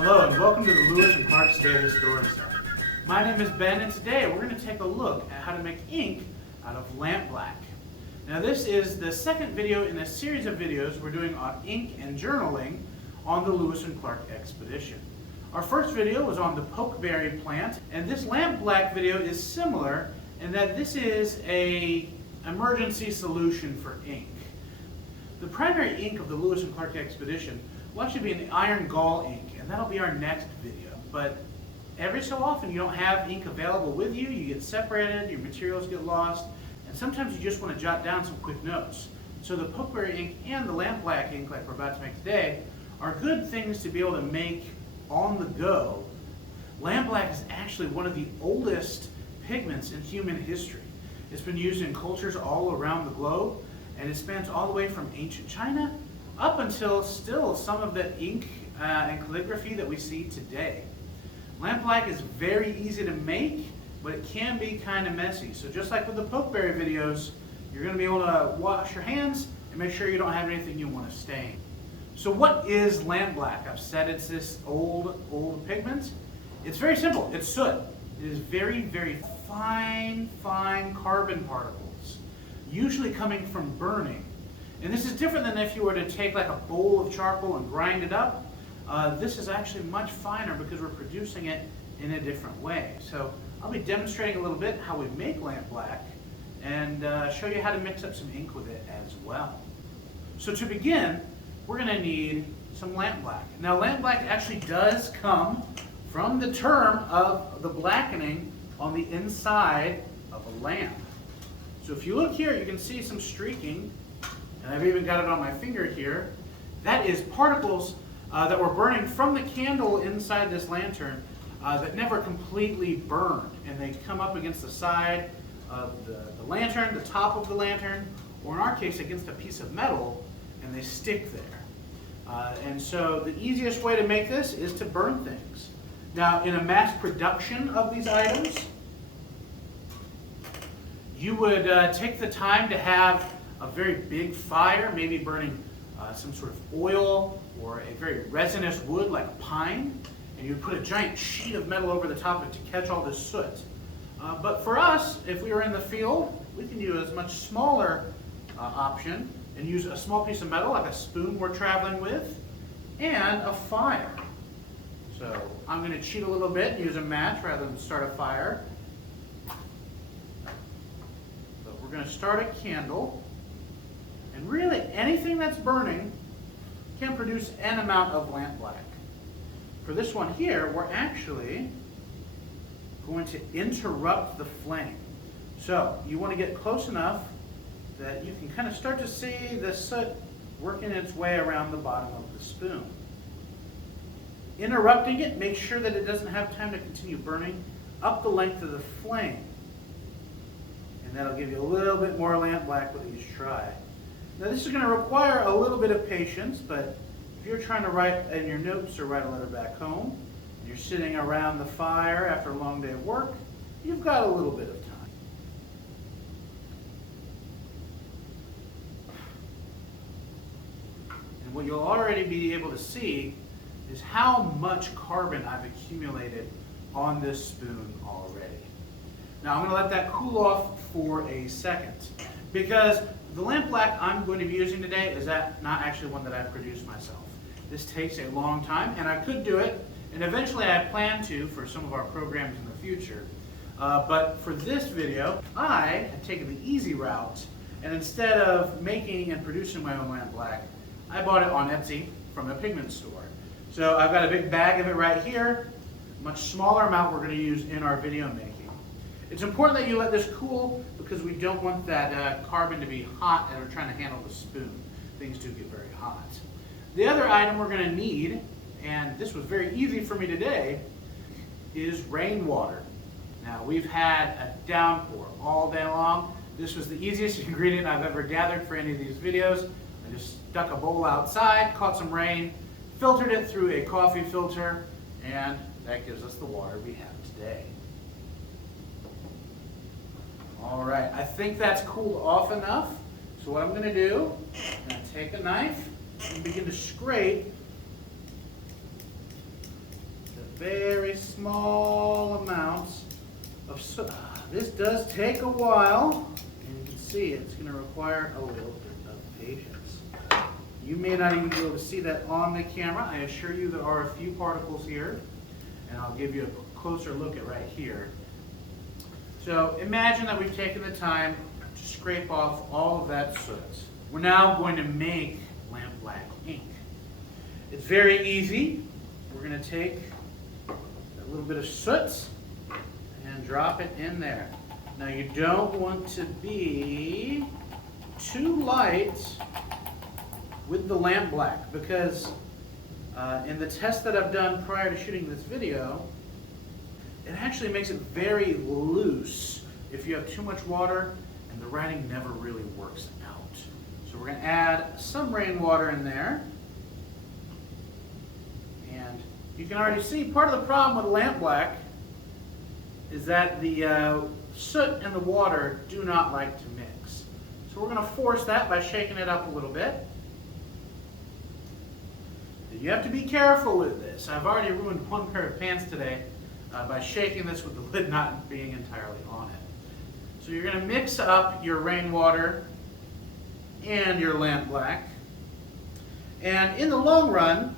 Hello and welcome to the Lewis and Clark's Daily Story Center. My name is Ben and today we're going to take a look at how to make ink out of lampblack. Now this is the second video in a series of videos we're doing on ink and journaling on the Lewis and Clark expedition. Our first video was on the pokeberry plant, and this lampblack video is similar in that this is an emergency solution for ink. The primary ink of the Lewis and Clark expedition will actually be an iron gall ink, and that'll be our next video. But every so often you don't have ink available with you, you get separated, your materials get lost, and sometimes you just want to jot down some quick notes. So the pokeberry ink and the lampblack ink, like we're about to make today, are good things to be able to make on the go. Lampblack is actually one of the oldest pigments in human history. It's been used in cultures all around the globe, and it spans all the way from ancient China up until still some of the ink and calligraphy that we see today. Lampblack is very easy to make, but it can be kind of messy. So just like with the pokeberry videos, you're going to be able to wash your hands and make sure you don't have anything you want to stain. So what is lampblack? I've said it's this old pigment. It's very simple. It's soot. It is very, very fine carbon particles, usually coming from burning. And this is different than if you were to take like a bowl of charcoal and grind it up. This is actually much finer because we're producing it in a different way. So I'll be demonstrating a little bit how we make lampblack and show you how to mix up some ink with it as well. So to begin, we're going to need some lampblack. Now lampblack actually does come from the term of the blackening on the inside of a lamp. So if you look here, you can see some streaking, and I've even got it on my finger here. That is particles that were burning from the candle inside this lantern that never completely burned, and they come up against the side of the lantern, the top of the lantern, or in our case against a piece of metal, and they stick there. And so the easiest way to make this is to burn things. Now in a mass production of these items, you would take the time to have a very big fire, maybe burning some sort of oil or a very resinous wood like pine, and you would put a giant sheet of metal over the top of it to catch all this soot. But for us, if we were in the field, we can use a much smaller option and use a small piece of metal like a spoon we're traveling with and a fire. So I'm going to cheat a little bit and use a match rather than start a fire. So we're going to start a candle. And really, anything that's burning can produce an amount of lampblack. For this one here, we're actually going to interrupt the flame. So you want to get close enough that you can kind of start to see the soot working its way around the bottom of the spoon. Interrupting it, make sure that it doesn't have time to continue burning up the length of the flame. And that'll give you a little bit more lampblack with each try. Now this is going to require a little bit of patience, but if you're trying to write in your notes or write a letter back home, and you're sitting around the fire after a long day of work, you've got a little bit of time. And what you'll already be able to see is how much carbon I've accumulated on this spoon already. Now I'm going to let that cool off for a second, because the lampblack I'm going to be using today is not actually one that I've produced myself. This takes a long time, and I could do it, and eventually I plan to for some of our programs in the future. But for this video, I have taken the easy route, and instead of making and producing my own lampblack, I bought it on Etsy from a pigment store. So I've got a big bag of it right here, a much smaller amount we're going to use in our video making. It's important that you let this cool because we don't want that carbon to be hot as we're trying to handle the spoon. Things do get very hot. The other item we're going to need, and this was very easy for me today, is rainwater. Now we've had a downpour all day long. This was the easiest ingredient I've ever gathered for any of these videos. I just stuck a bowl outside, caught some rain, filtered it through a coffee filter, and that gives us the water we have today. All right, I think that's cooled off enough. So what I'm going to do, I'm going to take a knife and begin to scrape very small amounts of soot. This does take a while, and you can see it's going to require a little bit of patience. You may not even be able to see that on the camera. I assure you there are a few particles here, and I'll give you a closer look at right here. So imagine that we've taken the time to scrape off all of that soot. We're now going to make Lampblack ink. It's very easy. We're going to take a little bit of soot and drop it in there. Now you don't want to be too light with the Lampblack, because in the test that I've done prior to shooting this video, it actually makes it very loose if you have too much water, and the writing never really works out. So we're going to add some rainwater in there. And you can already see part of the problem with Lampblack is that the soot and the water do not like to mix. So we're going to force that by shaking it up a little bit. You have to be careful with this. I've already ruined one pair of pants today by shaking this with the lid not being entirely on it. So you're going to mix up your rainwater and your Lampblack. And in the long run,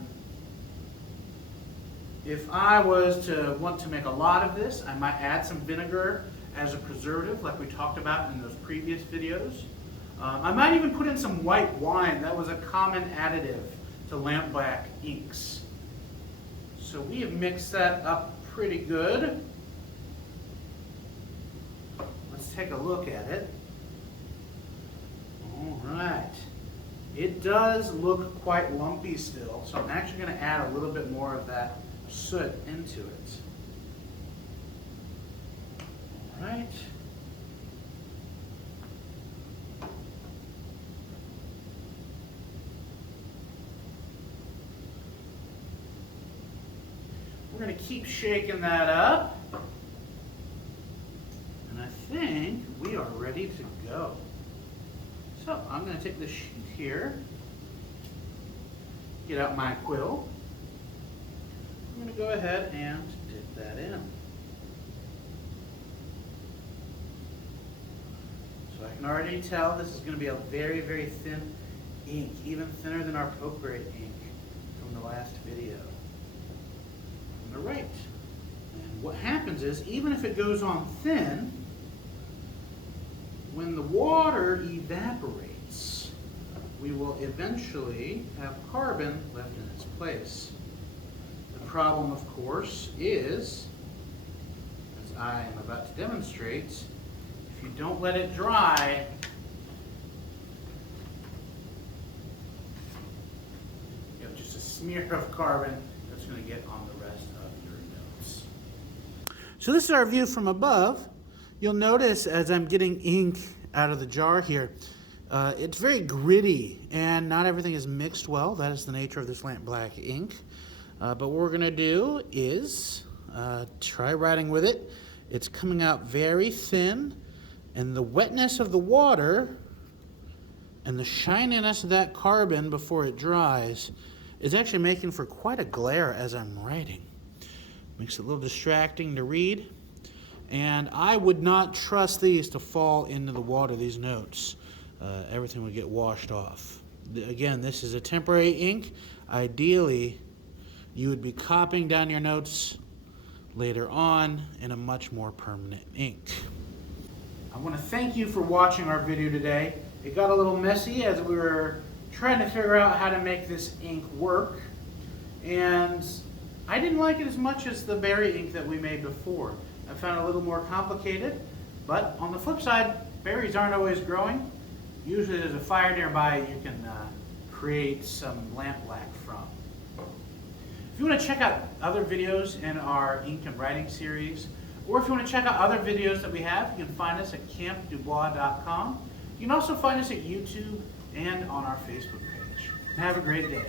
if I was to want to make a lot of this, I might add some vinegar as a preservative like we talked about in those previous videos. I might even put in some white wine. That was a common additive to Lampblack inks. So we have mixed that up pretty good. Let's take a look at it. All right. It does look quite lumpy still, so I'm actually going to add a little bit more of that soot into it. All right. We're going to keep shaking that up, and I think we are ready to go. So I'm going to take this sheet here, get out my quill. I'm going to go ahead and dip that in. So I can already tell this is going to be a very, very thin ink, even thinner than our Pope grade ink from the last video. On the right. And what happens is, even if it goes on thin, when the water evaporates, we will eventually have carbon left in its place. The problem, of course, is, as I am about to demonstrate, if you don't let it dry, you have just a smear of carbon that's going to get on the rest of your notes. So this is our view from above. You'll notice as I'm getting ink out of the jar here, it's very gritty and not everything is mixed well. That is the nature of this Lampblack ink. But what we're going to do is try writing with it. It's coming out very thin, and the wetness of the water and the shininess of that carbon before it dries is actually making for quite a glare as I'm writing. Makes it a little distracting to read. And I would not trust these to fall into the water, these notes. Everything would get washed off. Again, this is a temporary ink. Ideally, you would be copying down your notes later on in a much more permanent ink. I want to thank you for watching our video today. It got a little messy as we were trying to figure out how to make this ink work. And I didn't like it as much as the berry ink that we made before. I found it a little more complicated, but on the flip side, berries aren't always growing. Usually there's a fire nearby you can create some Lampblack from. If you want to check out other videos in our ink and writing series, or if you want to check out other videos that we have, you can find us at campdubois.com. You can also find us at YouTube and on our Facebook page. Have a great day.